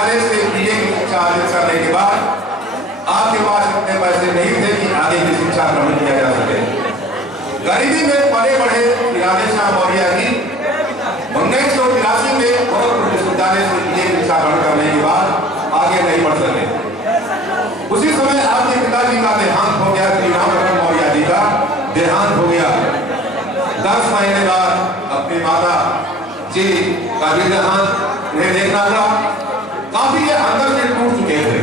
विद्यालय से बीए की शिक्षा अर्जित करने के बाद आपके पास इतने पैसे नहीं थे कि आगे की शिक्षा ग्रहण किया जा सके। गरीबी में पले बढ़े राधेश्याम मौर्य की 1983 में गोरखपुर विश्वविद्यालय से बीए की शिक्षा ग्रहण करने के बाद आगे नहीं बढ़ सके। उसी समय आपके पिताजी का देहांत हो गया, श्री रामचंद्र मौर्य जी का देहांत हो गया। 10 महीने बाद अपनी माता जी का भी देहांत उन्हें देखना था। काफी ये अंदर से टूट चुके थे।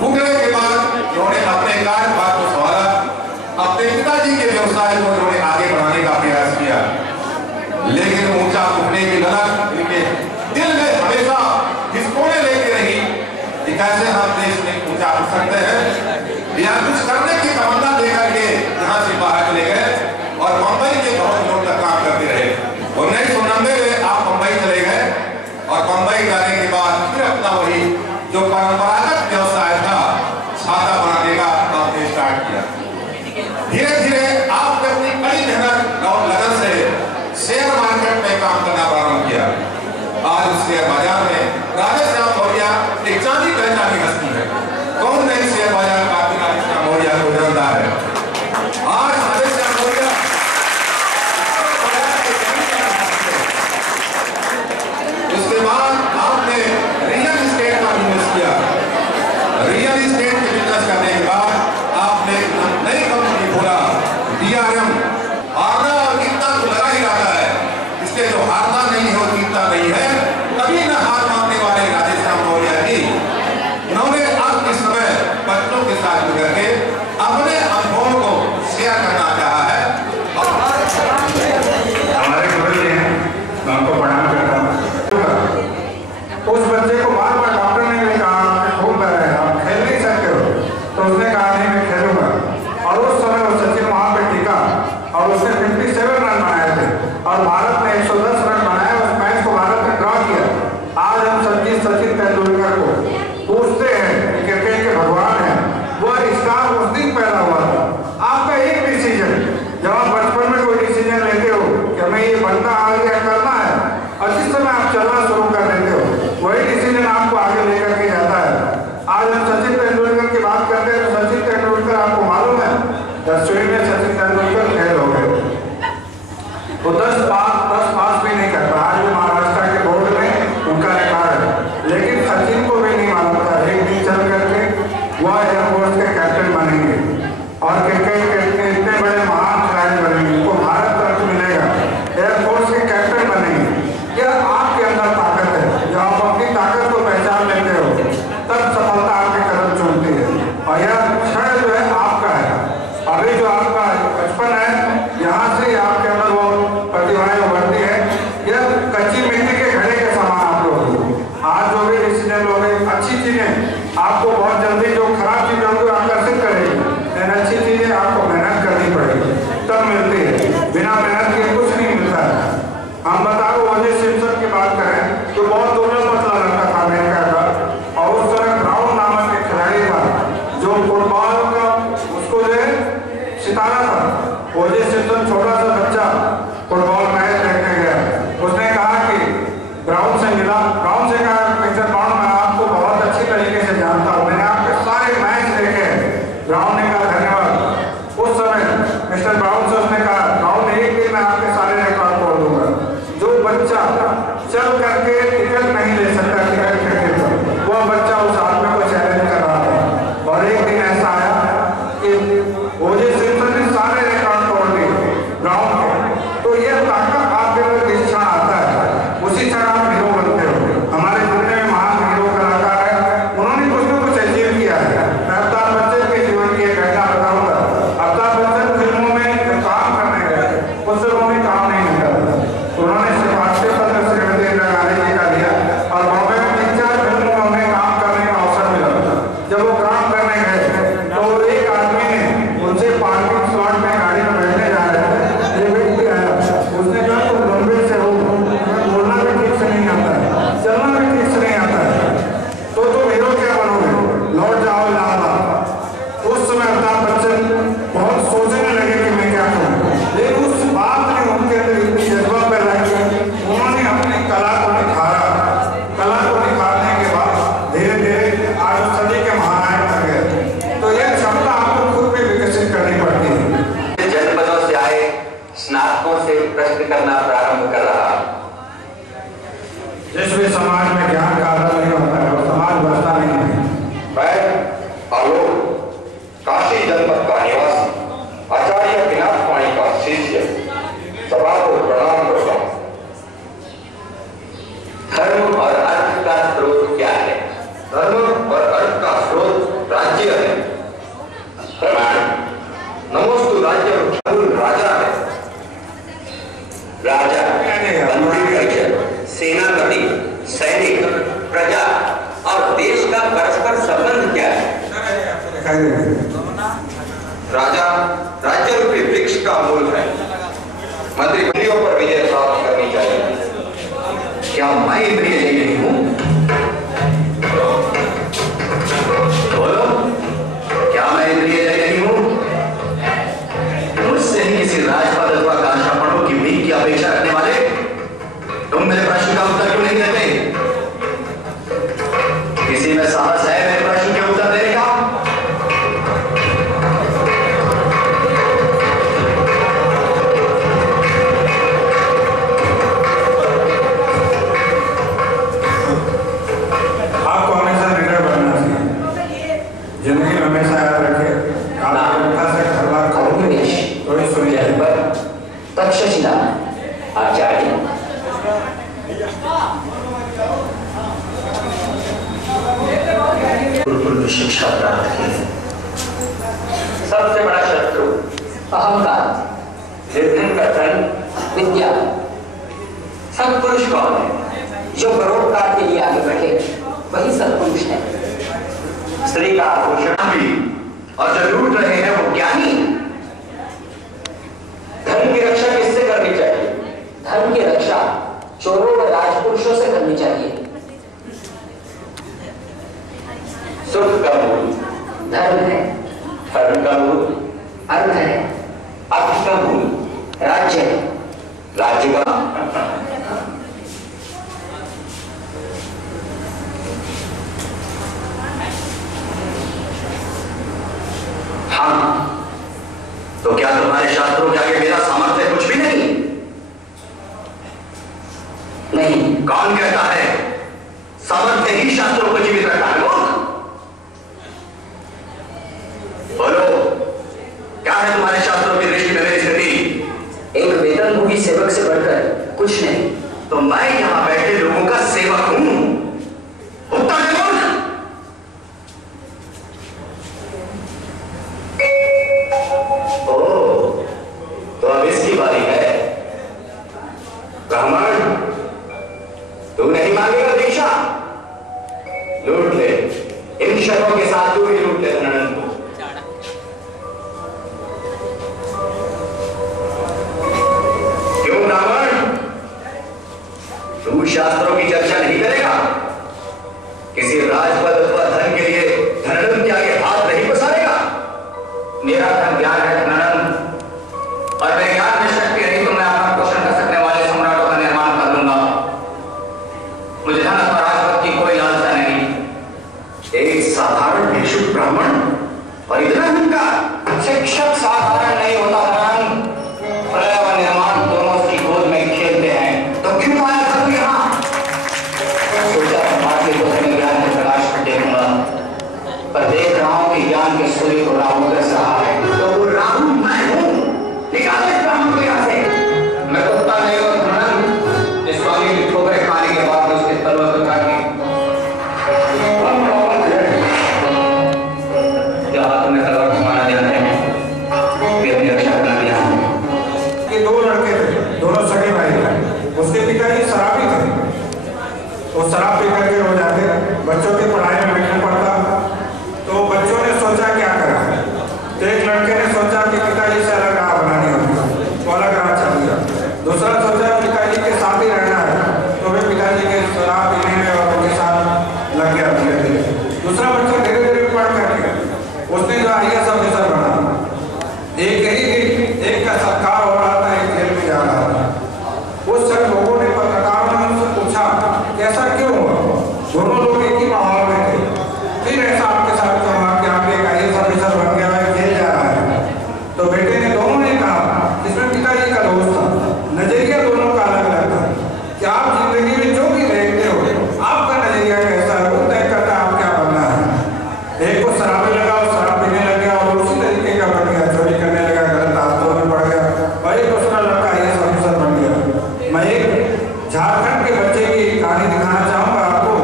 टूटने के बाद उन्होंने अपने कार्यभार को संभाला, अपने पिताजी के व्यवसाय को उन्होंने आगे बढ़ाने का प्रयास किया, लेकिन ऊंचा उठने की ललक इनके दिल में हमेशा हिचकोने लेके रही कि कैसे हम देश में ऊंचा उठ सकते हैं। या कुछ करने की तमन्ना लेकर के यहाँ से बाहर चले गए और मुंबई के बहुत लोग तक काम करते रहे। 1990 में आप मुंबई चले गए और मुंबई जाने के बाद फिर अपना वही जो परंपरागत व्यवसाय था छाता बनाने का आपने स्टार्ट किया। धीरे धीरे आपने अपनी कड़ी मेहनत और लगन से शेयर मार्केट में काम करना प्रारंभ किया। आज शेयर बाजार में राधेश्याम मौर्य एक चांदी पहचानी हस्ती है। कौन नहीं शेयर बाजार का राधेश्याम मौर्य को जानता है। आज राधेश्याम मौर्य उसके बाद आपने रियल इस्टेट का बिजनेस किया। रियल इस्टेट के बिजनेस करने के बाद आपने नई कंपनी खोला DRM। हारना और जीतना तो लगा ही रहता है, इसलिए जो हारना नहीं है और जीतना नहीं है, कभी न हार मानने वाले राधेश्याम मौर्य जी उन्होंने अब इस समय बच्चों के साथ मिलकर के अपने अनुभवों को शेयर करना चाहा है। हमारे गुरु जी हैं, मैं उनको प्रणाम करता हूँ। उस बच्चे को बार बार डॉक्टर ने भी कहा खूब आप खेल नहीं सकते हो, तो उसने कहा नहीं मैं खेलूंगा। और उस समय वो सचिन वहां पे टिका और उसने 57 रन बनाए थे और भारत ने 110 रन बनाए। उस मैच को भारत ने ड्रॉ किया। आज हम सचिन तेंदुलकर को पूछते हैं कि क्रिकेट के भगवान हैं, वह स्टार उस दिन पैदा हुआ था। आपका एक डिसीजन, जब आप बचपन में कोई डिसीजन लेते हो कि हमें ये बनना आगे करना है और जिस समय आप चलना शुरू कर देते हो, वही डिसीजन आपको आगे लेकर के जाता है। आज हम सचिन तेंदुलकर की बात करते हैं तो सचिन तेंदुलकर आपको मालूम है 10वीं में सचिन तेंदुलकर फेल हो गए। वो 10 पास भी नहीं कर पाया। आज भी महाराष्ट्र के बोर्ड में उनका रिकॉर्ड है, लेकिन सचिन को भी नहीं मालूम था एक दिन चल करके वह एयरफोर्स के कैप्टन बनेंगे और क्रिकेट के इतने बड़े महान खिलाड़ी बनेंगे, उनको भारत रत्न मिलेगा, एयरफोर्स के कैप्टन बनेंगे। यह आपके अंदर ताकत है। जब आप अपनी ताकत को पहचान लेते हो तब सफलता आपके कदम चूमती है। और यह क्षण जो है आपका है। अभी जो आपका बचपन है, यहाँ से आपके अंदर वो प्रतिभाएं उभरती है। यह कच्ची मिट्टी के घड़े के समान आप लोग आज जो भी डिसीजन लोगे, अच्छी चीजें आपको बहुत जल्दी, जो खराब चीजें होंगी आकर्षित करेगी, लेकिन अच्छी चीजें आपको मेहनत करनी पड़ेगी तब मिलती है। बिना मेहनत के कुछ नहीं मिलता है। हम बता दो ओजे सिम्पसन की बात करें तो बहुत दुर्लभ पतला लड़का था अमेरिका का, और उस समय ब्राउन नामक एक खिलाड़ी था जो फुटबॉल का उसको जो सितारा था। ओजे सिम्पसन छोटा सा बच्चा फुटबॉल मैच देखने गया। उसने कहा कि ब्राउन से मिला, ब्राउन से कहा मिस्टर ब्राउन मैं आपको बहुत अच्छी तरीके से जानता हूँ, मैंने आपके सारे मैच देखे। ब्राउन ने कहा धन्यवाद। तुम्हें साहस है मेरे प्रश्न के उत्तर देने का? आपको हमेशा लीडर बनना चाहिए। जिंदगी में हमेशा याद रखे तक्षशिला आचार्य गुरुकुल में शिक्षा प्राप्त की। सबसे बड़ा शत्रु अहंकार, निर्धन का धन, विद्या। सत्पुरुष कौन है? जो परोपकार के लिए आगे बढ़े, वही सत्पुरुष है। स्त्री का आभूषण भी, और जो लूट रहे हैं वो ज्ञानी। धर्म की रक्षा किससे करनी चाहिए? धर्म की रक्षा चोरों व राजपुरुषों से करनी चाहिए। सुख का मूल धर्म है, धर्म का मूल अर्थ है, अर्थ का मूल राज्य है, राज्य का हाँ। तो क्या तुम्हारे शास्त्रों के आगे मेरा सामर्थ्य कुछ भी नहीं? नहीं। कौन कहता है सामर्थ्य ही शास्त्रों को जीवित रखता है? बोलो, क्या है तुम्हारे शास्त्रों की दृष्टि में मेरी स्थिति? एक वेतनभोगी सेवक से बढ़कर कुछ नहीं। तो मैं यहां बैठे लोगों का सेवक हूं। उत्तर दे बोल। तो अब इसकी बारी है। ब्राह्मण, तू नहीं मांगेगा दीक्षा? लूट ले, इन शर्तों के साथ तू ही लूट ले धनानंद को। क्यों ब्राह्मण, तू शास्त्रों की चर्चा नहीं करेगा? किसी राजपद अथवा धन के लिए धनानंद के आगे हाथ नहीं पसारेगा? मेरा धन ज्ञान है धनानंद, और मेरे ज्ञान में शक्ति नहीं तो मैं अपना पोषण कर सकने वाले सम्राटों का निर्माण कर लूंगा। मुझे धन अथवा राजपद की कोई लालसा नहीं। एक साधारण भिक्षुक ब्राह्मण और इतना अहंकार। शिक्षक साधारण नहीं होता धनानंद, प्रलय व निर्माण दोनों उसकी गोद में खेलते हैं। तो क्यों आया था तू यहाँ? सोचा समाज को अपने ज्ञान की तलाश पर देखूंगा, पर देख रहा हूं कि ज्ञान के सूर्य को राहु दस रहा है। तो वो राहु मैं हूं। निकाले ब्राह्मण को यहां से। मैं कुत्ता नहीं हूं धनानंद, इस स्वामी की ठोकरें खाने के बाद उसके तलवार को काटी। क्या हाथ में तलवार घुमाना जानते हैं? वे अपनी रक्षा करना भी जानते हैं। ये दो लड़के थे, दोनों सगे भाई थे। उसके पिताजी शराबी थे। वो शराब पी करके हो जाते, बच्चों की पढ़ाई में बैठना पड़ता। तो बच्चों ने सोचा क्या करा। तो एक लड़के ने सोचा कि पिताजी से अलग राह बनानी होगी, तो अलग राह चल दिया। दूसरा सोचा पिताजी के साथ ही रहना है, तो वे पिताजी के शराब पीने में और उनके साथ लग गया धीरे धीरे। दूसरा बच्चा धीरे धीरे पढ़ करके उसने जो IAS ऑफिसर बना। एक ही दिन एक का सत्कार हो रहा था, एक जेल में जा रहा था। उस सब लोगों ने, पत्रकारों ने उनसे पूछा कि ऐसा क्यों हुआ? दोनों लोग एक ही माहौल में थे। फिर ऐसा आपके साथ क्यों हुआ कि आप एक IAS ऑफिसर बन गया है, जेल जा रहा है? तो बेटे ने, दोनों ने कहा, इसमें पिताजी का दोस्त था, नजरिया दोनों का अलग अलग था कि आप जिंदगी में जो भी देखते हो आपका नजरिया कैसा है वो तय करता है आप क्या बनना है। एक को शराबी लगा और शराब पीने लग गया और उसी तरीके का बन गया, चोरी करने लगा, गलत आदतों में पड़ गया, और एक दूसरा लड़का IAS ऑफिसर बन गया। मैं एक झारखंड के बच्चे की कहानी दिखाना चाहूंगा आपको।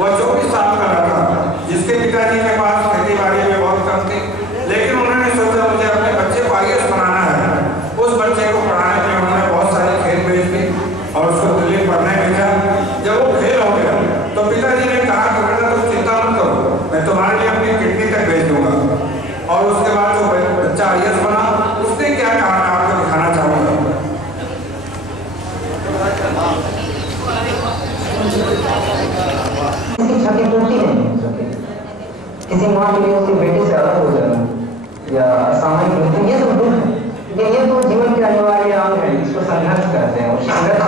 वह 24 साल का लड़का, जिसके पिताजी के पास खेती बाड़ी में बहुत कम थी, लेकिन उन्होंने सोचा मुझे अपने बच्चे को IAS बनाना है। उस बच्चे को पढ़ाने के लिए उन्होंने बहुत सारी खेल भेज दी और उसको दिल्ली पढ़ने भेजा। जब वो फेल हो गया तो पिताजी ने कहा कि बेटा तुम चिंता मत करो, मैं तुम्हारे लिए अपनी किडनी तक भेज दूंगा। और उसके बाद जो बच्चा IAS बना, उसने क्या कहा मैं आपको दिखाना चाहूंगा। छाती टूटती नहीं किसी माँ के लिए उसके बेटे से अलग हो जाना या असामयिक मृत्यु, ये सब दुख है। ये तो जीवन के अनिवार्य अंग है, इसको संघर्ष करते हैं और संघर्ष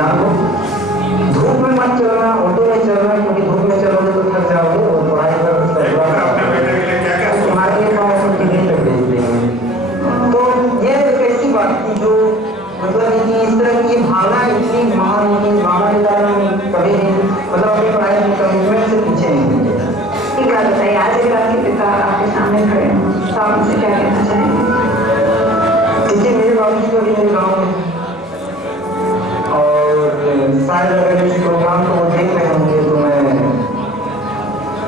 ध्यान दो, धूप में मत चलना, ऑटो में चलना, क्योंकि धूप में चलोगे तो थक जाओगे और पढ़ाई पर तुम्हारे लिए काम कितने तक भेज देंगे। तो ये एक ऐसी बात थी जो मतलब कि इस तरह की भावना इतनी महान होती, भावना के कारण कभी नहीं मतलब अपनी पढ़ाई में कमिटमेंट से पीछे नहीं होते। एक बात बताइए, आज अगर आपके पिता आपके सामने खड़े हों तो आप उनसे क्या कहना चाहेंगे? क्योंकि मेरे बाबूजी को भी मेरे गाँव में और शायद अगर इस प्रोग्राम को वो देख रहे होंगे तो मैं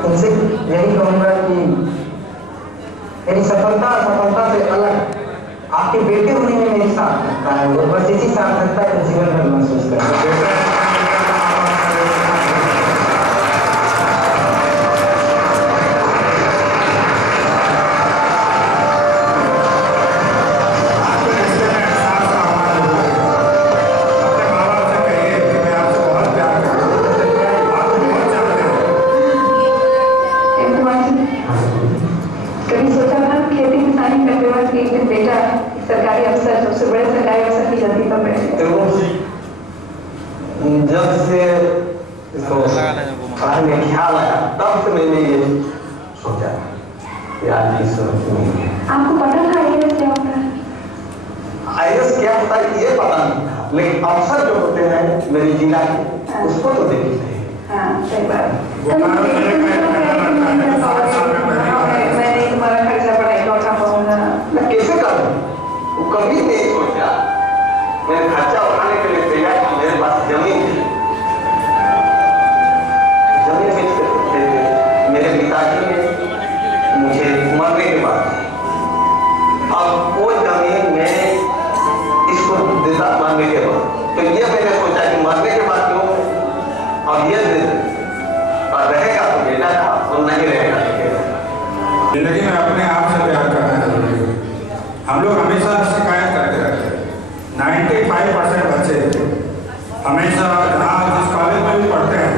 उनसे यही कहूँगा कि मेरी सफलता से अलग आपके बेटे होने में मेरी सार्थकता है, और बस इसी सार्थकता को जीवन भर महसूस करें। बेटा सरकारी अफसर, सबसे बड़े सरकारी अफसर की गद्दी पर बैठे? जब से इसको पढ़ाई में ख्याल आया तब से मैंने ये सोचा कि आज की सूरत में आपको पता था IAS क्या होता है? IAS क्या होता है ये पता नहीं था, लेकिन अफसर जो होते हैं मेरी जिला के उसको तो देखते हैं। हाँ सही बात। मैंने तुम्हारा खर्चा पढ़ाई का उठा पाऊंगा, मैं कैसे करूँ? वो कभी नहीं सोचा। मैंने खर्चा उठाने के लिए तैयार था, मेरे पास जमीन थी, जमीन बेच कर मेरे पिताजी ने मुझे मरने के बाद, अब वो जमीन में इसको देता मरने के बाद, तो ये मैंने सोचा कि मरने के बाद क्यों अब ये दे दे, और रहेगा तो बेटा था और नहीं रहेगा। जिंदगी में अपने आप से प्यार करना जरूरी है। हम लोग हमेशा शिकायत करते रहते हैं। 95% बच्चे हमेशा जहाँ जिस कॉलेज में भी पढ़ते हैं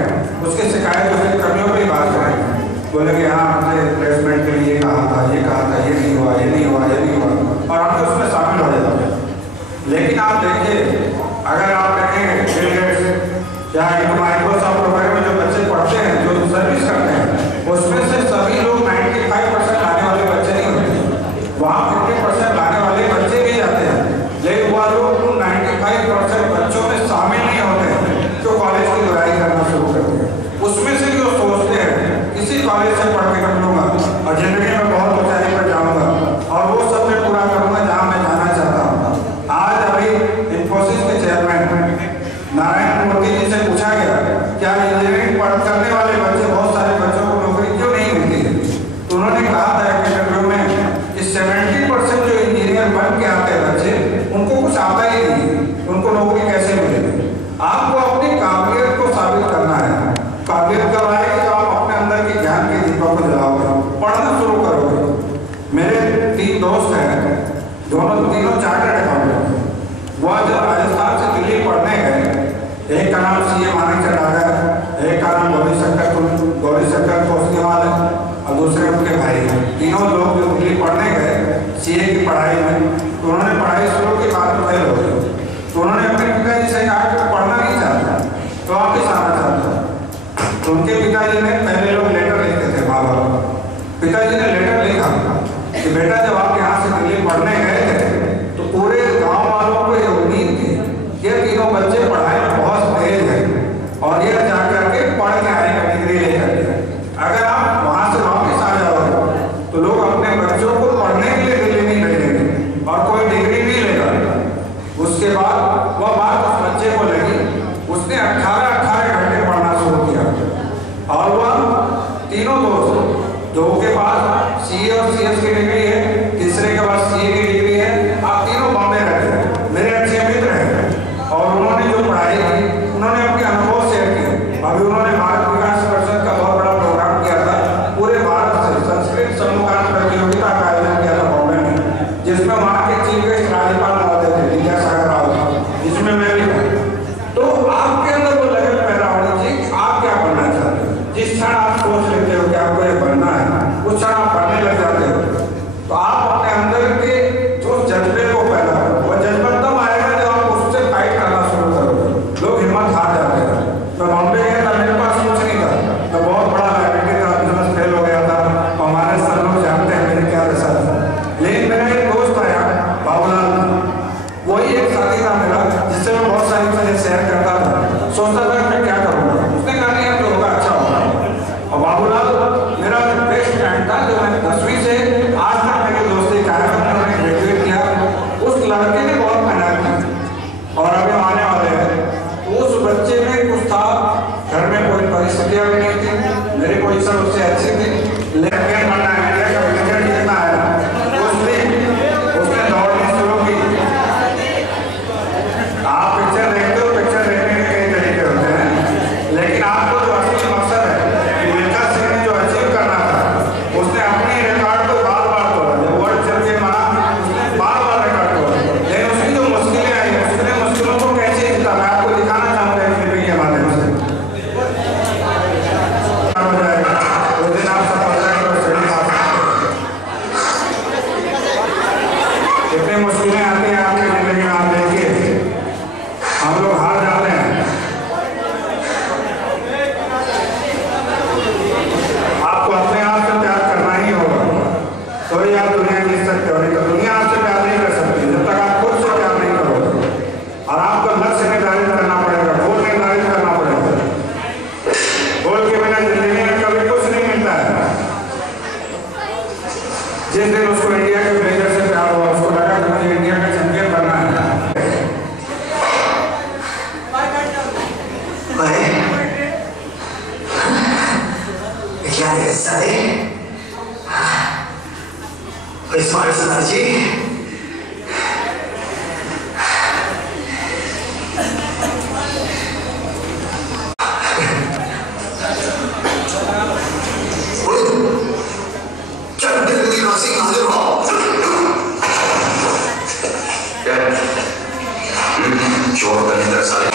उसके शिकायत उसकी कमियों पर ही बात करेंगे। बोले कि हाँ हमने प्लेसमेंट के लिए कहा था, ये नहीं हुआ, ये नहीं हुआ, ये नहीं हुआ, और हम तो उसमें शामिल हो जाते हैं। लेकिन आप देखिए, अगर आप देखेंगे बिल गेट्स या माइक्रोसॉफ्ट वगैरह में जो बच्चे पढ़ते हैं, जो सर्विस करते हैं, उसमें से सभी लोग 95% लाने वाले बच्चे नहीं होते। वहाँ 50% लाने वाले बच्चे भी जाते हैं, लेकिन वह लोग 95% बच्चों में शामिल नहीं होते हैं जो कॉलेज की पढ़ाई करना शुरू करते हैं। उसमें से भी वो सोचते हैं इसी कॉलेज से पढ़ के कर लूँगा और जिंदगी में बहुत ऊंचाई पर जाऊँगा और वो सब मैं पूरा करूँगा जहाँ मैं जाना चाहता हूँ। आज अभी इंफोसिस के चेयरमैन नारायण मूर्ति जी से पूछा गया क्या इंजीनियरिंग करने वाले बच्चे, बहुत सारे बच्चों को नौकरी क्यों नहीं मिलती है, तो उन्होंने कहा था कि इंटरव्यू में कि 70% जो इंजीनियर बन के आते हैं बच्चे, उनको कुछ आता ही नहीं है, उनको नौकरी कैसे मिलेगी। आपको अपनी काबिलियत को साबित करना है। काबिलियत कब आएगी? जब आप अपने अंदर के ज्ञान के दीपक को जलाओगे, पढ़ना शुरू करोगे। मेरे 3 दोस्त हैं, तीनों चार्टर्ड अकाउंटेंट। वह जब राजस्थान से दिल्ली पढ़ने गए, एक का नाम CA मानिक चंडागर, एक का नाम गौरी शंकर कोसनीवाल है और दूसरे उनके भाई हैं। तीनों लोग जो दिल्ली पढ़ने गए CA की पढ़ाई में, तो उन्होंने पढ़ाई शुरू की, बाद में फेल हो गए। तो उन्होंने अपने पिताजी से कहा कि पढ़ना नहीं चाहता तो वापिस आना चाहता। तो उनके पिताजी ने, पहले लोग लेटर लिखते थे माँ बाप, पिताजी ने लेटर लिखा कि बेटा जब आप यहाँ से दिल्ली पढ़ने गए थे तो पूरे गाँव वालों को ये उम्मीद थी ये तीनों बच्चे पढ़ाई में बहुत तेज हैं और ये जाकर के पढ़ के आएगा डिग्री लेकर के। अगर आप वहाँ से वापस आ जाओगे तो लोग अपने बच्चों को पढ़ने के लिए दिल्ली नहीं भेजेंगे और कोई डिग्री नहीं लेगा। उसके बाद वह बात उस बच्चे को लगी, उसने 18 घंटे पढ़ना शुरू किया और वह तीनों दोस्त जो के पास CA और CS की डिग्री है, किसी सोचता था मैं क्या करूँगा। उसने कहा नहीं जो होगा अच्छा होगा। और बाबूलाल मेरा बेस्ट फ्रेंड था जो मैंने 10वीं से आज तक मेरी दोस्ती कायम है। मैंने ग्रेजुएट किया, उस लड़के ने बहुत मेहनत की और अभी आने वाले हैं। उस बच्चे में कुछ था, घर में कोई परिस्थितियाँ भी नहीं थी, मेरी पोजीशन उससे अच्छी थी, लेकिन बनना है इंडिया का विकेट जीतना है। उसने दौड़नी शुरू की। आप पिक्चर देखते हो, पिक्चर देखने के कई तरीके होते हैं, लेकिन आपको जो असली मकसद है कि मिल्खा सिंह ने जो अचीव करना था, उसने अपने रिकॉर्ड को बार बार तोड़ा। जब वर्ल्ड चैंपियन बना उसने बार बार रिकॉर्ड तोड़ा, लेकिन उसकी जो मुश्किलें आई उसने मुश्किलों को कैसे जीता मैं आपको दिखाना चाहूँगा इस वीडियो के माध्यम से। उस दिन आप सब कितनी मुश्किलें आती हैं आपकी जिंदगी में, आप देखिए हम लोग हार जाते हैं। आपको अपने आप से प्यार करना ही होगा तो ही आप दुनिया जीत सकते हो, नहीं तो दुनिया आपसे प्यार नहीं कर सकती जब तक आप खुद से प्यार नहीं करोगे। और आपको लक्ष्य निर्धारित करना पड़ेगा, गोल निर्धारित करना पड़ेगा। गोल के बिना जिंदगी में कभी कुछ नहीं मिलता है। जिस दिन उसको इंडिया के प्लेयर से प्यार हुआ, उसको लगा कि मुझे इंडिया का चैंपियन बनना है। क्या है सारे स्मार्ट जी चोर बनिंदर सारे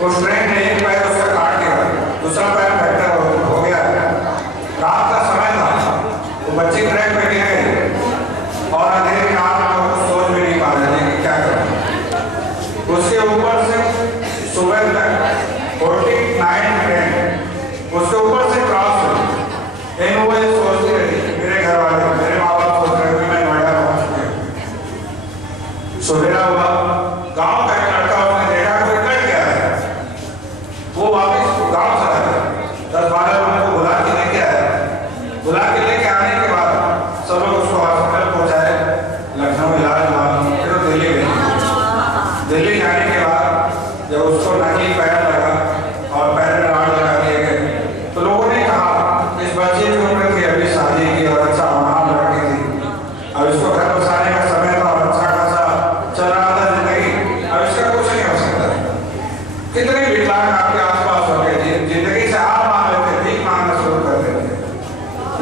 उस ट्रेन ने एक पैर उसका काट दिया, दूसरा पैर फ्रैक्चर हो गया। रात का समय था, वो बच्ची ट्रेन पे गिर गई और अंधेरे में आप लोग सोच भी नहीं पा रहे थे कि क्या करें। उसके ऊपर से सुबह तक 49 ट्रेन उसके ऊपर से क्रॉस हुई। लेकिन वो ये सोचती रही, मेरे घर वाले, मेरे माँ बाप सोच रहे थे मैं नोएडा पहुंच गया। सवेरा हुआ, गांव का एक लड़का उसने देखा कोई कट गया है, वो वापस गांव चला गया। 10-12 लोगों को बुला के लेके आया। बुला के लेके आने के बाद सब लोग उसको हॉस्पिटल पहुंचाए, लखनऊ इलाज हुआ, फिर वो दिल्ली गई। दिल्ली जाने के बाद जब उसको नकली पैर लगा और पैर में राड लगा दिए गए, तो लोगों ने कहा इस बच्चे की उम्र थी अभी शादी की और अच्छा होना लड़की थी, अब इसको घर बसाने का समय था और अच्छा खासा चल रहा था जिंदगी, अब इसका कुछ नहीं हो सकता। कितने विकलांग आपके आसपास हो गए, जिंदगी से हार मान लेते, भीख मांगना शुरू कर देते।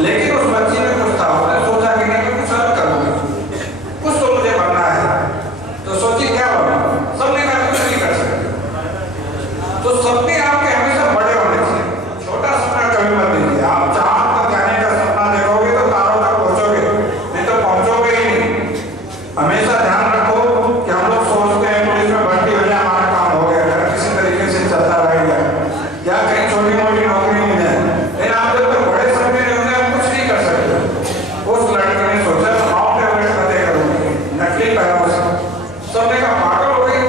लेकिन उस बच्ची में कुछ था, उसने सोचा कि नहीं कुछ अलग करूंगी, कुछ तो मुझे बनना है। तो सोची क्या बना, सबने कहा कुछ नहीं कर सकते। तो सपने आपके हमेशा बड़े होने चाहिए, छोटा सपना कभी मत दीजिए। आप चांद तक जाने का सपना देखोगे तो तारों तक पहुंचोगे, नहीं तो पहुंचोगे ही नहीं। हमेशा ध्यान रखो कि हम लोग सोचते हैं पुलिस में भर्ती हो जाए हमारा काम हो गया, घर किसी तरीके से चलता रहेगा, या कहीं छोटी मोटी नौकरी मिल जाए। लेकिन आप जब तक बड़े सपने नहीं होंगे आप कुछ नहीं कर सकते। उस लड़के ने सोचा माउंट एवरेस्ट फतेह करूंगी नकली पैरों से। सबने कहा पागल हो गई,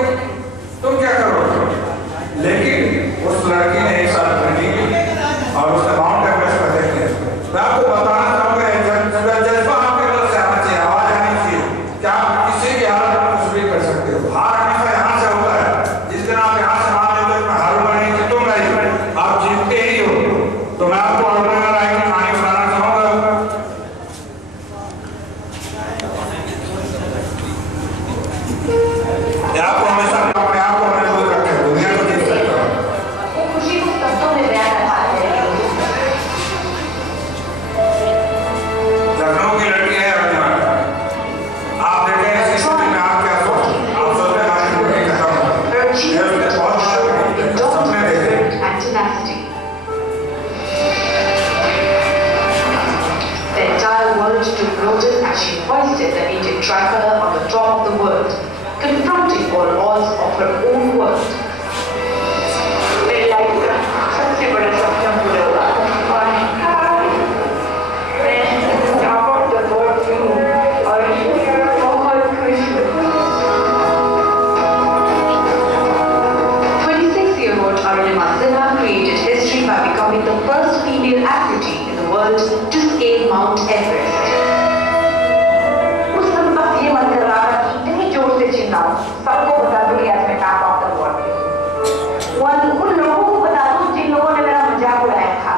तुम क्या करोगे? लेकिन उस लड़की ने 1 साल ट्रेनिंग की और उसने माउंट एवरेस्ट फतेह किया। मैं आपको बताना चाहूंगा जज्बा आपके अंदर से आना चाहिए, आवाज आनी चाहिए कि आप किसी भी हालत में कुछ भी कर सकते हो। हार हमेशा यहाँ से होता है, जिस दिन आप यहाँ से मान लेते हो मैं हारूंगा नहीं, जीतूंगा ही, आप जीतते ही हो। तो मैं आपको अरुणा राय की कहानी बताना चाहूंगा। आपको हमेशा अपने आप को महसूस रखें, दुनिया को जीत सकते हो। वो खुशी को शब्दों में बयान करता है। लखनऊ की लड़की है अरुणा। आप देखें इस स्थिति में आप क्या सोचते हैं? आप सोचते हैं हमारी जिंदगी खत्म हो गई। Her achievement ये बहुत सपने देखे। and tenacity. The entire world took notice as she hoisted the Indian tricolor on the top of the world, confronting all odds of her own world. मेरी लाइफ का सबसे बड़ा सपना पूरा हुआ और मैं यहाँ पर बोर्ड हूँ और बहुत खुश हूँ। 26-year-old Arunima Sinha created history by becoming the first female amputee in the world to scale Mount Everest. उस समय बस ये मन कर रहा था कि इतनी जोर से चिल्लाऊं, सबको बता दूं कि आज मैं टॉप ऑफ द वर्ल्ड हूँ। उन लोगों को बता दूं जिन लोगों ने मेरा मजाक उड़ाया था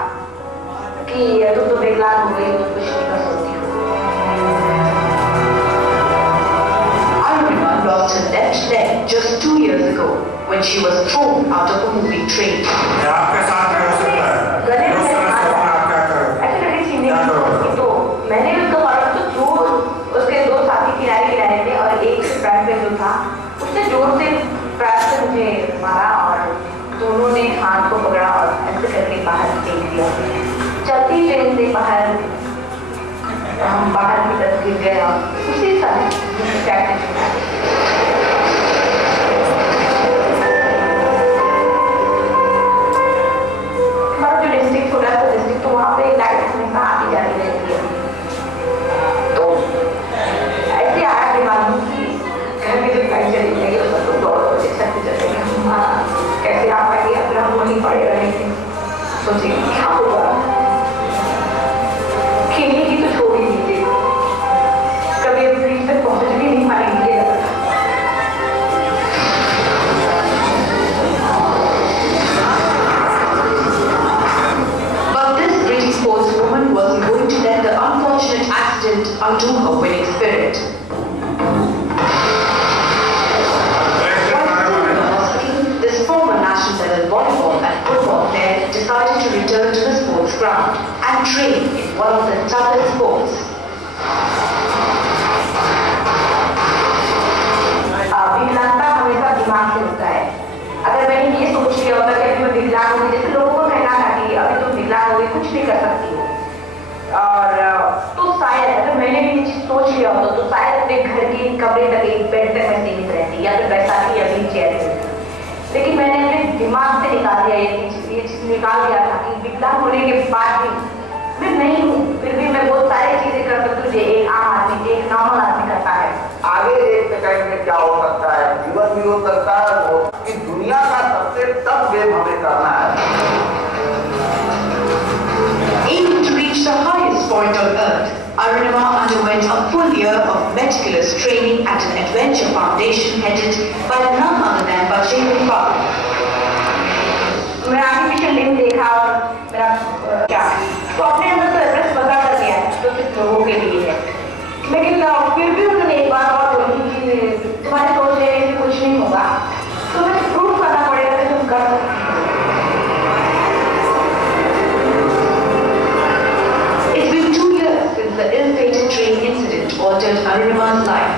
कि तुम तो बेकार हो गई, तुम कुछ नहीं कर सकती हो। Arunima lost her left leg just 2 years ago when she was thrown out of a moving train. आपके साथ में हो सकता है। गले में उस समय सोचना आप क्या करोगे? ऐसे लगे छीनने क्या करोगे? की तो मैंने उसको मारा तो जो उसके 2 साथी किनारे किनारे थे और एक पैर पे जो था उसने जोर से पैर से मुझे मारा और दोनों ने हाथ को पकड़ा और ऐसे करके बाहर फेंक दिया। चलती ट्रेन से हम बाहर की तरफ गिर गए और उसी समय हमारा जो डिस्ट्रिक्ट छोटा सा डिस्ट्रिक्ट तो वहाँ पे लाइट हमेशा आती जाती रहती है। तो ऐसे आया दिमाग में कि घर में जो लाइट चली जाएगी तो सब लोग दौड़ छत पे चले गए, कैसे आ पाएंगे अगर हम वहीं पड़े रहेंगे। सोचे क्या होगा, खेलने की तो छोड़ ही दीजिए, कभी हम ब्रिज तक पहुंच भी नहीं पाएंगे। But this pretty sportswoman wasn't going to let the unfortunate accident undo her winning spirit. This former national level volleyball and football player decided to return to the sports ground and train in one of the toughest sports. विकलांगता हमेशा दिमाग से होता है। अगर मैंने ये सोच लिया पौधे तक एक बेड तक मैं सीमित रहती, या फिर बैसाखी या व्हील चेयर में। लेकिन मैंने अपने दिमाग से निकाल दिया ये चीज निकाल दिया था कि विकलांग होने के बाद भी मैं नहीं हूँ, फिर भी मैं बहुत सारी चीजें कर सकती हूँ जो एक आम आदमी, एक नॉर्मल आदमी करता है। आगे देखते कहेंगे क्या हो सकता है, जीवन भी हो सकता है, वो कि दुनिया का सबसे टफ गेम हमें करना है। Aiming to reach the highest point on earth, Arunima underwent a full year of meticulous training at an adventure foundation headed by none other than Bachchan Pal. मैंने आर्टिफिशियल लिंग देखा और मेरा क्या तो अपने अंदर तो एड्रेस बता कर दिया है जो सिर्फ लोगों के लिए है, लेकिन फिर भी उन्होंने एक बार और बोली कि तुम्हारे सोच लेने से कुछ नहीं होगा, तो मुझे प्रूव करना पड़ेगा कि तुम कर सकते हो। It's been 2 years since the ill-fated train incident altered Arunima's life.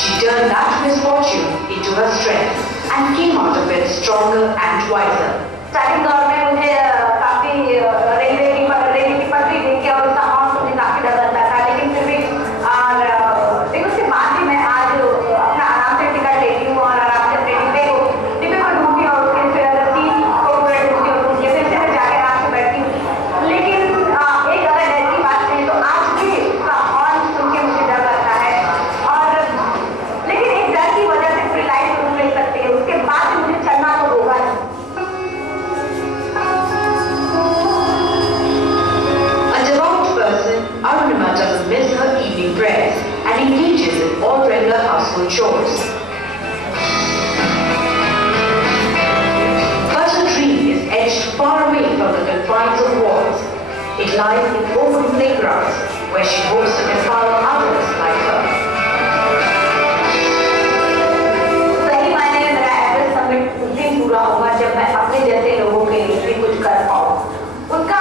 She turned that misfortune into her strength and came out of it stronger and wiser. Starting दौर में मुझे काफी रेलवे की पटरी देख के और उसका हॉर्न मुझे काफी डर लगता था, लेकिन फिर भी लेकिन उसके बाद भी मैं आज अपना आराम से टिकट लेती हूँ और आराम से डिब्बे को ढूंढती हूँ और उसके फिर अगर सीट को ढूंढती हूँ फिर से मैं जाके आराम से बैठती हूँ। लेकिन एक अगर डर की बात करें तो आज भी उसका हॉर्न सुन के मुझे डर लगता है, और लेकिन एक डर की वजह से पूरी लाइफ शुरू नहीं सकती है, उसके बाद भी मुझे चलना तो होगा ही। Arunima doesn't miss her evening prayers and engages in all regular household chores. But her dream is edged far away from the confines of walls. It lies in open playgrounds where she hopes to empower others like her. सही मायने में मेरा address submit उस दिन पूरा होगा जब मैं अपने जैसे लोगों के लिए भी कुछ कर पाऊँ, उनका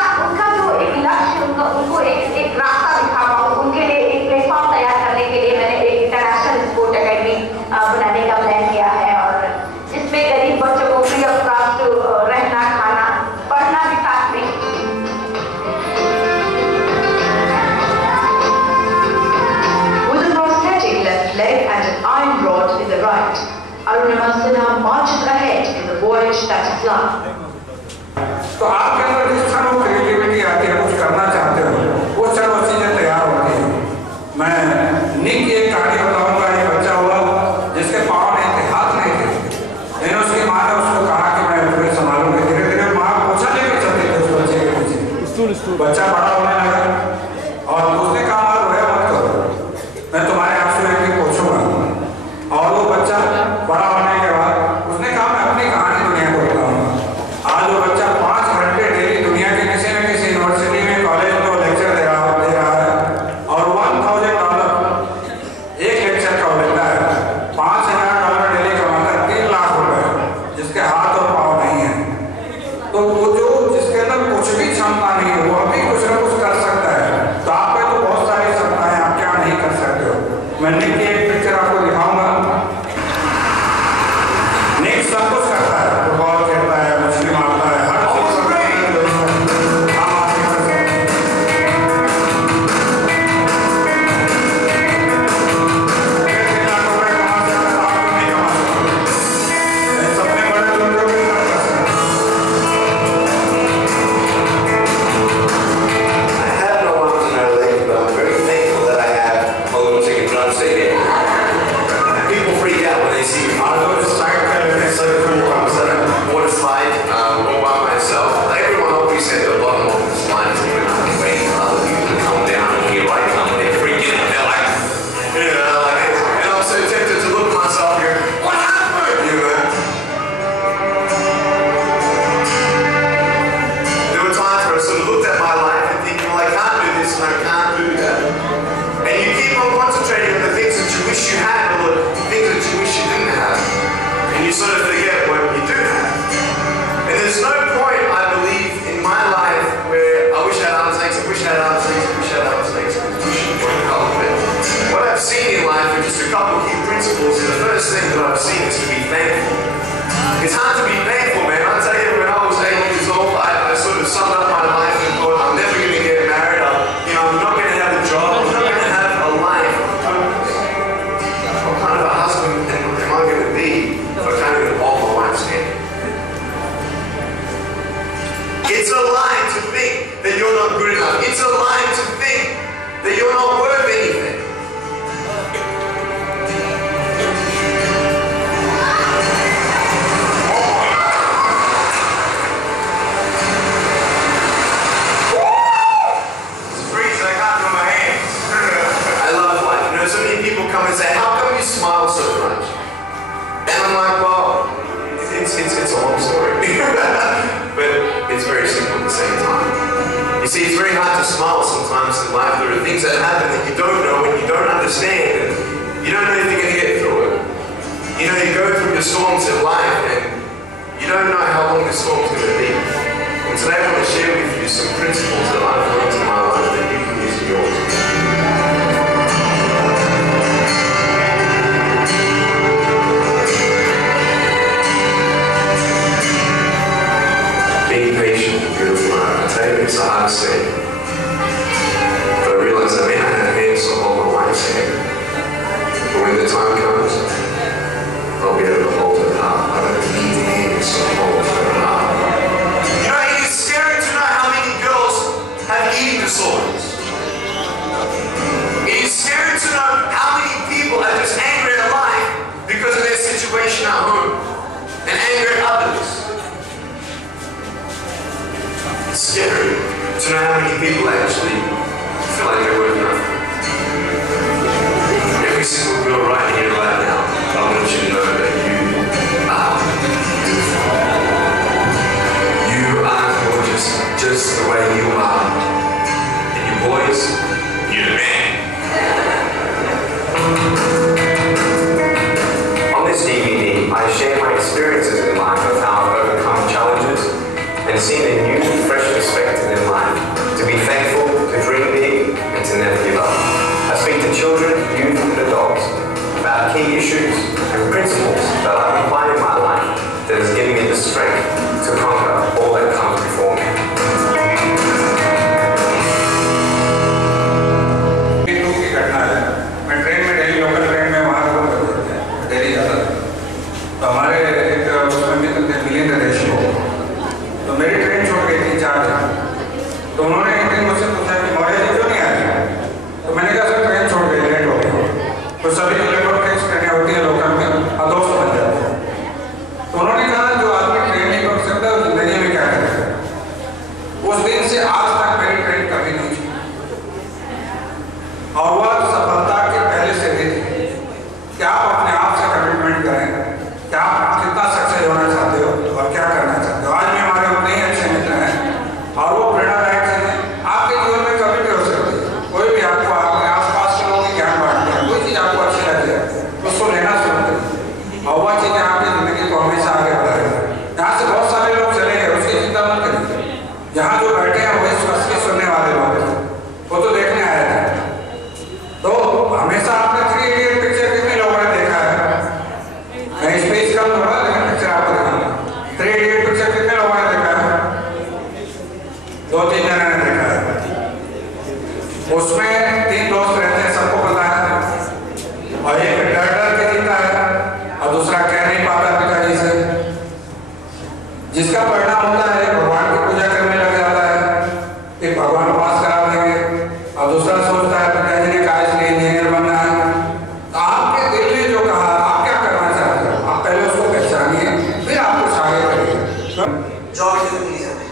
जो एक लक्ष्य, उनको एक रास्ता दिखा पाऊँ, उनके लिए एक प्लेटफॉर्म तैयार करने के लिए मैंने एक इंटरनेशनल स्पोर्ट एकेडमी बनाने का प्लान किया है, और जिसमें गरीब बच्चों को फ्री ऑफ कॉस्ट रहना, खाना, पढ़ना भी साथ में। With a prosthetic left leg and an iron rod in the right, Arunima Sinha marches ahead in the voyage that is life. तो आपके अंदर जिस क्षण वो क्रिएटिविटी आती है, कुछ करना चाहते हो, वो क्षण वो चीजें तैयार होती हैं। मैं निक की एक कहानी बताऊंगा। एक बच्चा हुआ जिसके पाँव नहीं थे, हाथ नहीं थे, लेकिन उसकी माँ ने उसको कहा कि मैं तुम्हें संभालूंगी। धीरे धीरे माँ पोछा लेकर चलती थी उस बच्चे के पीछे। बच्चा बड़ा होने लगा और उसने कहा रोया मत करो, मैं तुम्हारे आंसू लेके पोछूंगा। और वो बच्चा बड़ा होने के बाद उसने कहा मैं अपनी कहानी दुनिया को बताऊंगा। आज वो बच्चा 5 घंटे डेली दुनिया के किसी न किसी यूनिवर्सिटी में, कॉलेज में लेक्चर दे रहा है और $1000 things that happen that you don't know and you don't understand, and you don't know if you're going to get through it. You know, you go through the storms in life and you don't know how long the storm's going to be. And today I want to share with you some principles that I've learned in my life that you can use in yours. Being patient, beautiful. I tell you, it's a hard thing. But I realize I may not have hands to hold my wife's hand. But when the time comes, I'll be able to hold her heart. I don't need hands to hold her heart. You know, it is scary to know how many girls have eating disorders. It is scary to know how many people are just angry at life because of their situation at home and angry at others. It's scary to know how many people actually feel like they're worth nothing. Every single girl right here, right now, I want you to know that you are beautiful. You are gorgeous, just the way you are. And you boys, you're the man. On this DVD, I share my experiences in life of how I've overcome challenges and seen a new, fresh perspective in life. To be thankful, to dream big, and to never give up. I speak to children, youth, and adults about key issues and principles that I've applied in my life that has given me the strength to conquer all that comes before me. की घटना है। मैं train में daily local train में वहाँ daily जाता था। तो हमारे एक उसमें मित्र थे मिलिंद रेशो। तो मेरी ट्रेन छूट गई थी 4 दिन। तो उन्होंने एक दिन मुझसे पूछा कि मौर्य जी क्यों नहीं आए? तो मैंने कहा सर ट्रेन छूट गई, लेट हो गई। तो सभी इलेक्ट्रॉनिक्स ट्रेनें होती हैं लोकल में, दोस्त बन जाते हैं। तो उन्होंने कहा जो आदमी ट्रेन नहीं पकड़ सकता वो जिंदगी में क्या करेगा? उस दिन से आज तक मेरी ट्रेन कभी नहीं छूटी। और वह सफलता के पहले से थी कि आप अपने आप से कमिटमेंट करें कि आप कितना सक्सेस होना चाहते हो और क्या करना चाहते हो। आज भी हमारे उतने ही अच्छे मित्र हैं और वो प्रेरणादायक चीजें आपके जीवन में कभी भी हो सकती है। कोई भी आपको अपने आसपास के लोगों की ज्ञान बांटते हैं, कोई चीज आपको अच्छी लगती है उसको लेना शुरू करें और वह चीजें आपकी जिंदगी को हमेशा आगे बढ़ाएगी। यहाँ से बहुत सारे लोग चले गए, उसकी चिंता मत करिए। यहाँ जो बैठे हैं वही असली सुनने वाले लोग हैं, वो तो देखने आए थे। तो हमेशा आपने 3 इडियट पिक्चर कितने लोगों ने देखा है? मैं स्पेस कम थोड़ा लेकिन पिक्चर आपको दिखाऊंगा। 3 इडियट पिक्चर कितने लोगों ने देखा है? 2-3 जने ने देखा है। उसमें 3 दोस्त रहते हैं, सबको पता है, और एक डर के जीता है और दूसरा कह नहीं पाता पिताजी से। जिसका परिणाम होता है भगवान की पूजा करने लग जाता है कि भगवान पास करा देंगे, और दूसरा सोचता है पिताजी ने कहा इसलिए इंजीनियर बनना है। तो आपके दिल ने जो कहा आप क्या करना चाहते हो, आप पहले उसको पहचानिए, फिर आप कुछ आगे करिए। जॉब के लिए नहीं जाना है।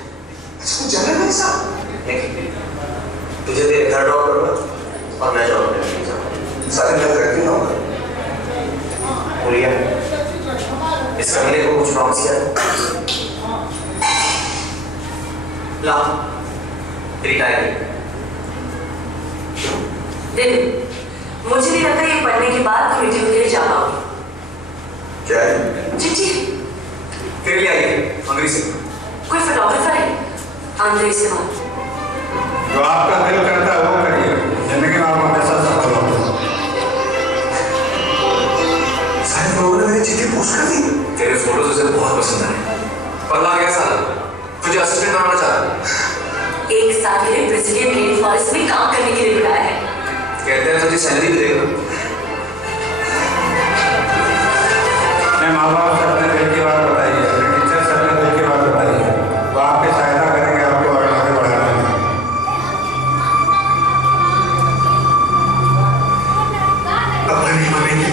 इसको जाना नहीं साहब। तुझे तेरे घर ड्रॉप करूँगा और मैं जॉब करने नहीं जाऊँगा। सारे लोग रखी ना होगा। बोलिए इस महीने को कुछ प्रॉमिस किया है? ला तेरी डायरी। देखो, मुझे नहीं लगता ये पढ़ने के बाद तुम मीटिंग के लिए जा पाओगे। क्या है? चिट्ठी। तेरे लिए आई है अंग्रेजी से। कोई फोटोग्राफर है? अंग्रेजी से बात। जो आपका दिल करता है वो करिए, जिंदगी में आप हमेशा सफल होंगे। सारे लोगों ने मेरी चिट्ठी पोस्ट कर दी। तेरे फोटोज उसे बहुत पसंद आए। पढ़ना कैसा लगा? तुझे असिस्टेंट बनाना चाहता है? 1 साल के लिए प्रेसिडेंट रेन फॉरेस्ट में काम करने के लिए बुलाया है। कहते हैं तुझे सैलरी भी देगा। मैं माँ बाप से अपने दिल की बात बताइए, अपने टीचर से अपने दिल की बात बताइए, वो आपकी सहायता करेंगे आपको आगे बढ़ाने में। अपने नहीं मानेंगे।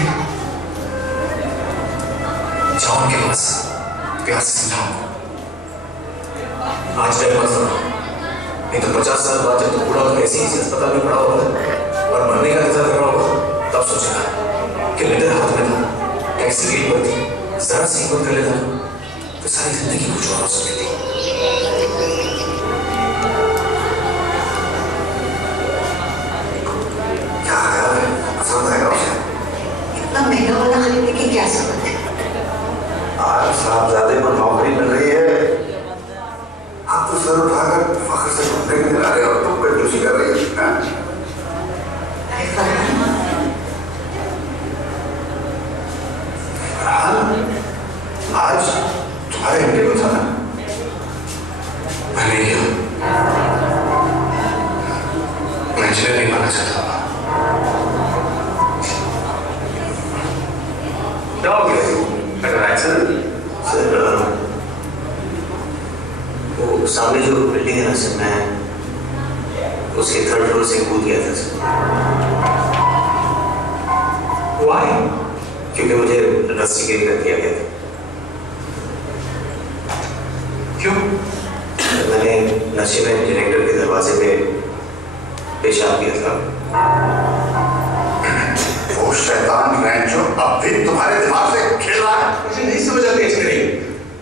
जाओ उनके पास, प्यार से समझाओ। आज डर मत करो, नहीं तो 50 साल बाद जब तू बूढ़ा हो ऐसे ही अस्पताल में पड़ा होगा और मरने का इंतजार कर रहा होगा, तब सोचेगा कि लेटर हाथ में था, टैक्सी गेट पर थी, जरा से हिम्मत कर लेता तो सारी जिंदगी कुछ और हो सकती थी। सारे इनके को था ना, मैंने किया। मैं इंजीनियर नहीं बनना चाहता। क्या हो गया? सर, वो सामने जो बिल्डिंग है ना सर, मैं उसके 3rd फ्लोर से कूद गया था सर। Why? क्योंकि मुझे रस्टिकेट कर दिया गया था। क्यों? मैंने नशे में डायरेक्टर के दरवाजे पे पेशाब किया था। वो शैतान रैंचो अब भी तुम्हारे दिमाग से खेल रहा है। मुझे नहीं समझ आती इंजीनियरिंग,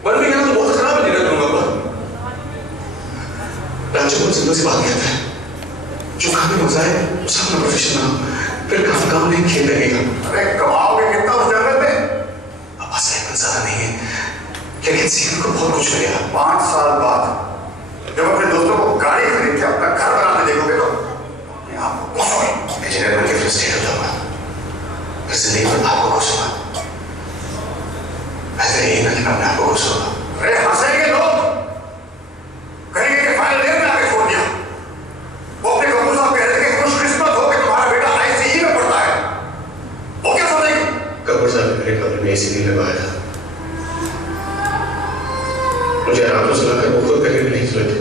वरना यहाँ तो बहुत खराब इंजीनियर दूंगा। राज्य को जिंदगी से बात कहता है, जो काम में मजा है उसे अपना प्रोफेशन बनाओ, फिर काम नहीं खेल लगेगा। अरे कमाओगे कितना उस जंगल में? अब असाइनमेंट ज्यादा नहीं है, लेकिन सीखने को बहुत कुछ मिलेगा। 5 साल बाद जब अपने दोस्तों को गाड़ी खरीद के अपना घर बनाने देखोगे तो आपको खुश होगी। इंजीनियर बनके फ्रस्ट्रेट हो जाऊंगा, फिर जिंदगी भर आपको खुश होगा। बेहतर यही ना कि मैं अपने आपको खुश होगा। अरे हंसेंगे लोग, कहेंगे कि फाइनल ईयर में आके छोड़ दिया। वो अपने कपूर साहब कह रहे थे कि खुशकिस्मत हो कि तुम्हारा बेटा ICU में पढ़ता है। वो क्या सोचेंगे? कपूर साहब ने मेरे कमरे में AC नहीं लगाया था, मुझे रातों से लगा वो खुद कहीं नहीं चले थे।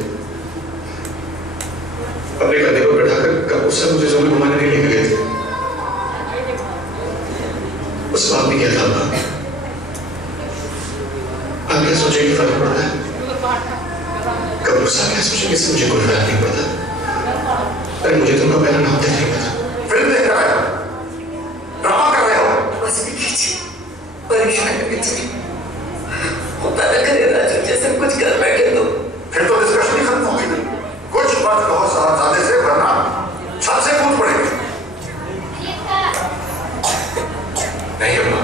अपने कंधे पर बैठाकर कपूर साहब मुझे जमीन घुमाने नहीं लेकर गए थे। उस बात में क्या था आप क्या सोचेंगे फर्क पड़ता है? कपूर साहब क्या सोचेंगे इससे मुझे कोई फर्क नहीं पड़ता। अरे मुझे तुमका पहला नाम तक नहीं पता। फिल्म देख रहे हो, ड्रामा कर रहे हो। बस भी कीजिए, परेशान कीजिए। होता ना करे राजू जैसे कुछ कर बैठे तो फिर तो डिस्कशन ही खत्म होगी नहीं। कुछ मत कहो साहबजादे से, वरना छत से कूद पड़ेंगे। नहीं अम्मा,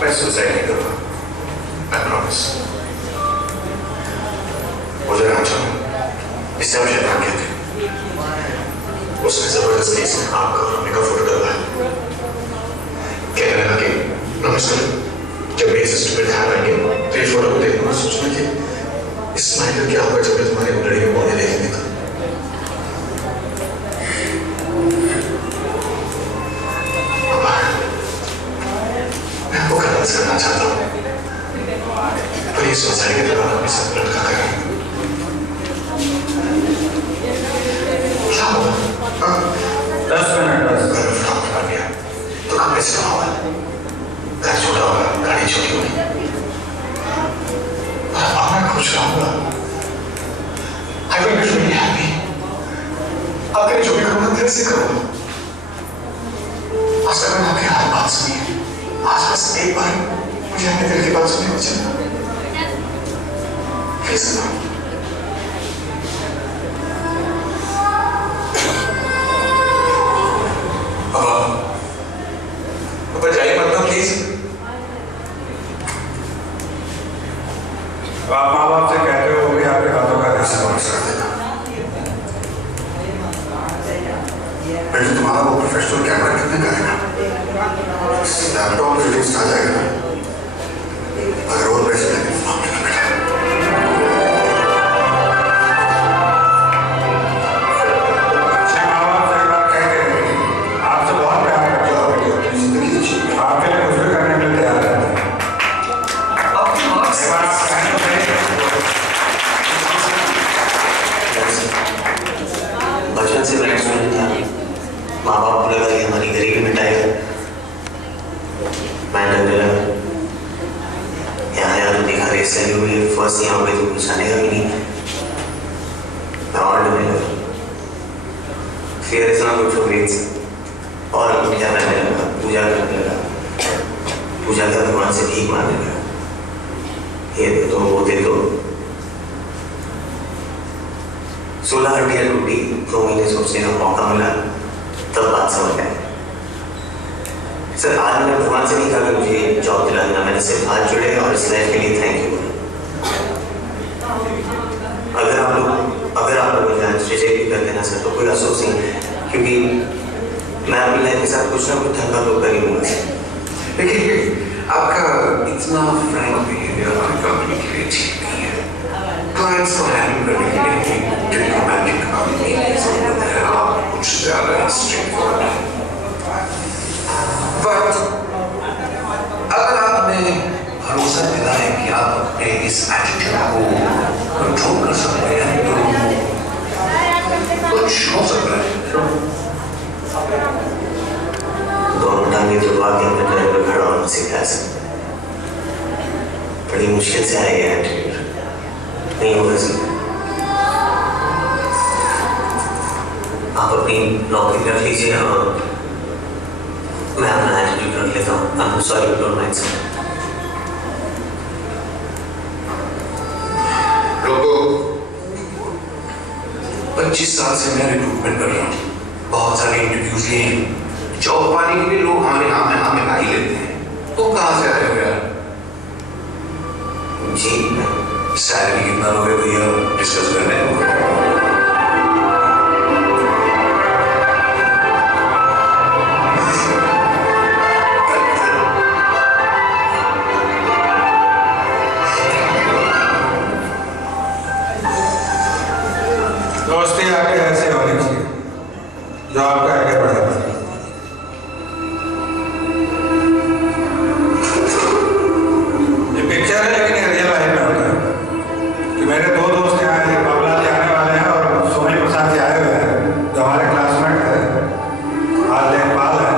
मैं सुसाइड नहीं करूँगा, I promise। मुझे राजा इससे हम शैतान कहते, उसने जबरदस्ती इसमें आपका और मम्मी का फोटो डलवाया। कहने लगा कि प्रॉमिस करो जब मेरे सिस्टर पे ध्यान आएंगे तो ये फोटो को देखना और सोचना कि इस स्माइल का क्या होगा जब मैं तुम्हारी लड़ी में बॉडी देखेंगे तो। मैं आपको कन्विंस करना चाहता हूँ, पर ये सुसाइड के दौरान अपने साथ लड़का करें। क्या हुआ? 10 मिनट बस। घर में फ्लॉप कर दिया तो कमरे से कहाँ हुआ? घर छोटा होगा, गाड़ी छोटी होगी, पर अब मैं खुश रहूंगा। I will be really happy। आपके जो भी करूँगा दिल से करूँगा। आज तक मैंने आपकी हर बात सुनी है, आज बस एक बार मुझे अपने दिल की बात सुननी हो चलना। प्लीज सुनो। अब जाइए मत ना प्लीज। आप माँ बाप से कहते हो कि आपके हाथों का ऐसे प्रॉमिस कर देना। बेटे तुम्हारा वो प्रोफेशनल कैमरा कितने का आएगा? लैपटॉप फीलिंग्स आ जाएगा ना, अगर और पैसे लगे तो मामले में बैठा। माँ बाप से एक बार कह के आपसे बहुत प्यार करते हो, अपनी जिंदगी दीजिए। आपके लिए कुछ भी करने के लिए तैयार है। एक बार आप कहें तो सही। बचपन से मैं स्टूडेंट था, माँ बाप को लगा कि हमारी गरीबी मिटाएगा। मैं डरने लगा, यहाँ तो देखा रेस चली हुई है, फर्स्ट यहाँ पे तो कुछ आने का भी नहीं। मैं और डरने लगा, फिर इतना कुछ हो गई और हम क्या करने लगा, पूजा करने लगा, पूजा कर भगवान से भीख मांगने लगा, ये दे दो वो दे दो। 16 हड्डियाँ टूटी, 2 महीने सोचने का मौका मिला, तब बात समझ आई। सर आज मैंने भगवान से नहीं कहा कि मुझे जॉब दिला देना, मैंने सिर्फ हाथ जोड़े और इस लाइफ के लिए थैंक यू। अगर आप लोग मुझे रिजेक्ट भी कर देना सर तो कोई अफसोस नहीं, क्योंकि मैं अपनी लाइफ के साथ कुछ ना कुछ धंधा तो कर ही लूँगा। देखिए आपका इतना फ्रैंक बिहेवियर ये हमारी कंपनी के लिए ठीक नहीं है। क्लाइंट्स को हैंडल करने के लिए डिप्लोमेटिक काम नहीं है, आप कुछ ज्यादा स्ट्रेटफॉरवर्ड है। बट अगर आपने भरोसा दिला है कि आप अपने इस एटीट्यूड को कंट्रोल कर सकते हैं तो कुछ हो सकता है। दोनों टांगे जो आगे अपने पैर पर खड़ा होना सिखा सकते, बड़ी मुश्किल से आए हैं नहीं होगा सर। आप अपनी नौकरी कर लीजिए और मैं अपना एटीट्यूड रख लेता हूँ। I'm sorry, don't mind sir. लोगों 25 साल से मैं रिक्रूटमेंट कर रहा हूँ, बहुत सारे इंटरव्यूज लिए हैं। जॉब पाने के लिए लोग हमारे यहाँ में आ ही लेते हैं। तो कहाँ से आए हो यार? जी सैलरी कितना लोगे भैया डिस्कस करने को? दोस्ती आपके ऐसे होनी चाहिए जो आपका आगे बढ़े। ये पिक्चर है लेकिन ये रियल लाइफ में होता है कि मेरे दो दोस्त यहाँ हैं, बाबला जी आने वाले हैं और सोनी प्रसाद जी आए हुए हैं जो हमारे क्लासमेट थे, आज लेखपाल हैं।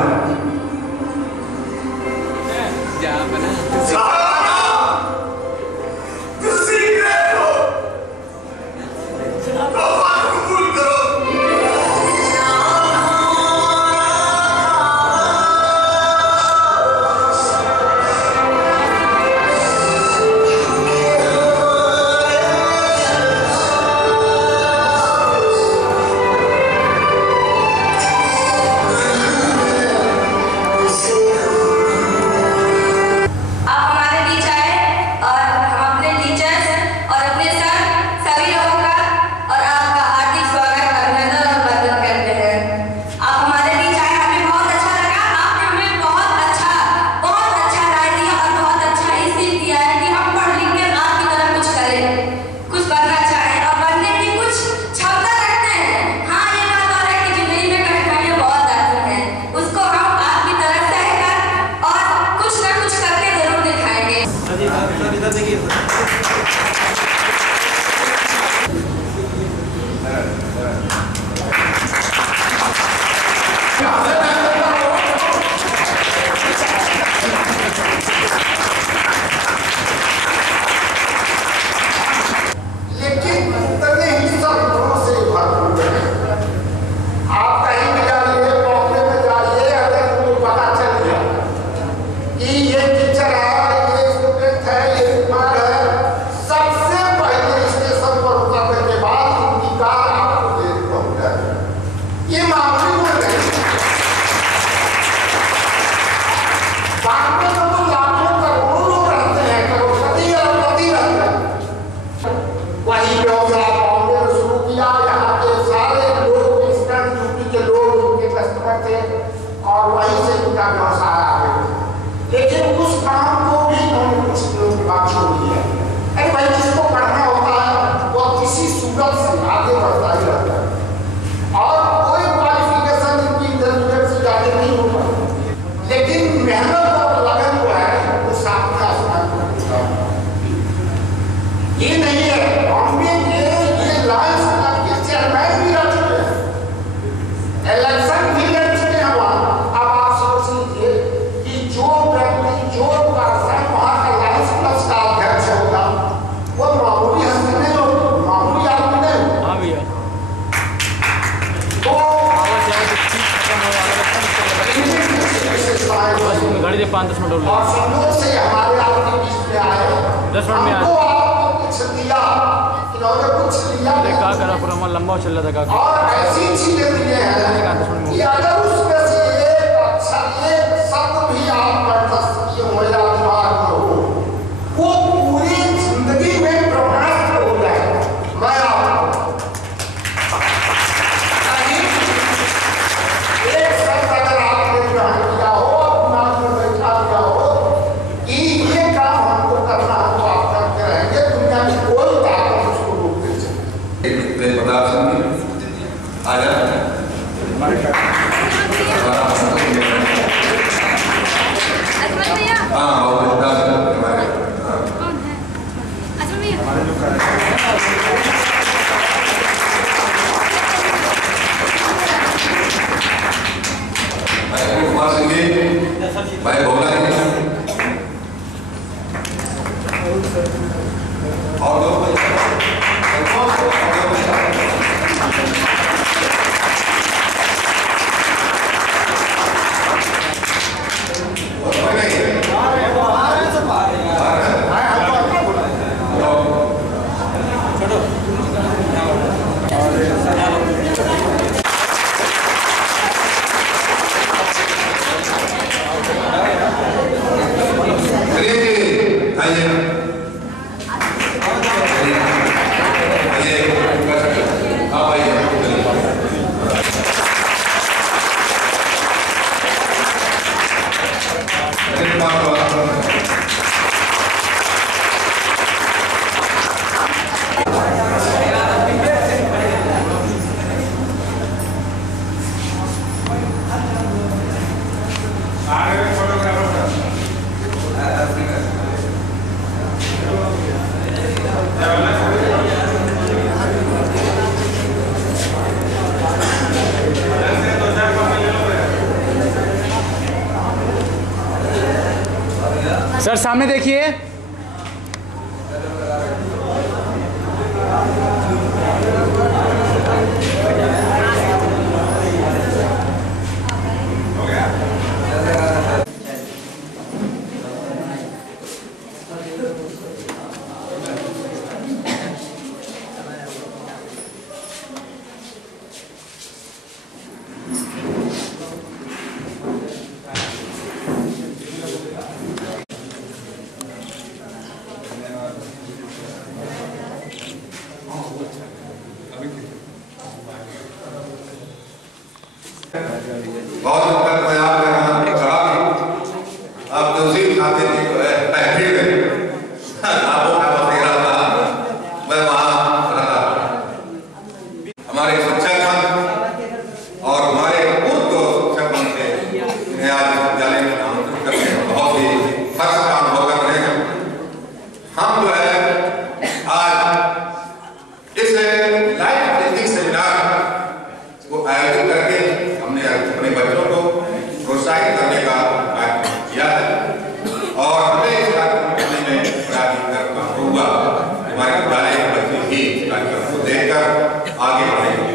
ये काम हमको करना होगा। भाई बोला नहीं और दो सर सामने देखिए। बहुत वक्त मैं आप आप तहसील खाते थे तहरीर आपको मैं बतेरा था मैं वहाँ रहता हमारे शिक्षक और हमारे पूर्व शिक्षक थे इन्हें आज विद्यालय में आमंत्रित करते हैं। बहुत ही हर्ष का अनुभव कर रहे हैं। हम जो है आज इस लाइफ टीचिंग सेमिनार को आयोजित करके हमने अपने बच्चों को प्रोत्साहित करने का कार्य किया है और हमें इस कार्यक्रम करने में बड़ा हुआ। हमारे विद्यालय के बच्चे भी इस कार्यक्रम को देखकर आगे बढ़ेंगे।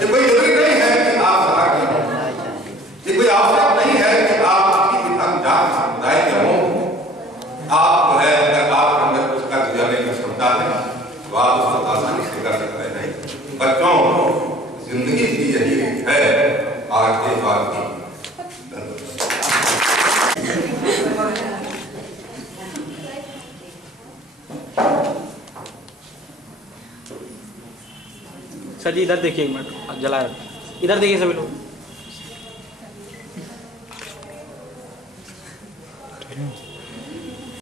ये कोई जरूरी नहीं है कि आप सरकार के हों, ये कोई आवश्यक नहीं है कि आप किसी जात समुदाय के हों। आप जो है अगर आपके अंदर उसका गुजरने की क्षमता है तो आप उसको आसानी से कर सकते हैं। बच्चों जिंदगी की यही है आज के बाद की। सर जी इधर देखिए, एक मिनट जला रहे, इधर देखिए सभी लोग।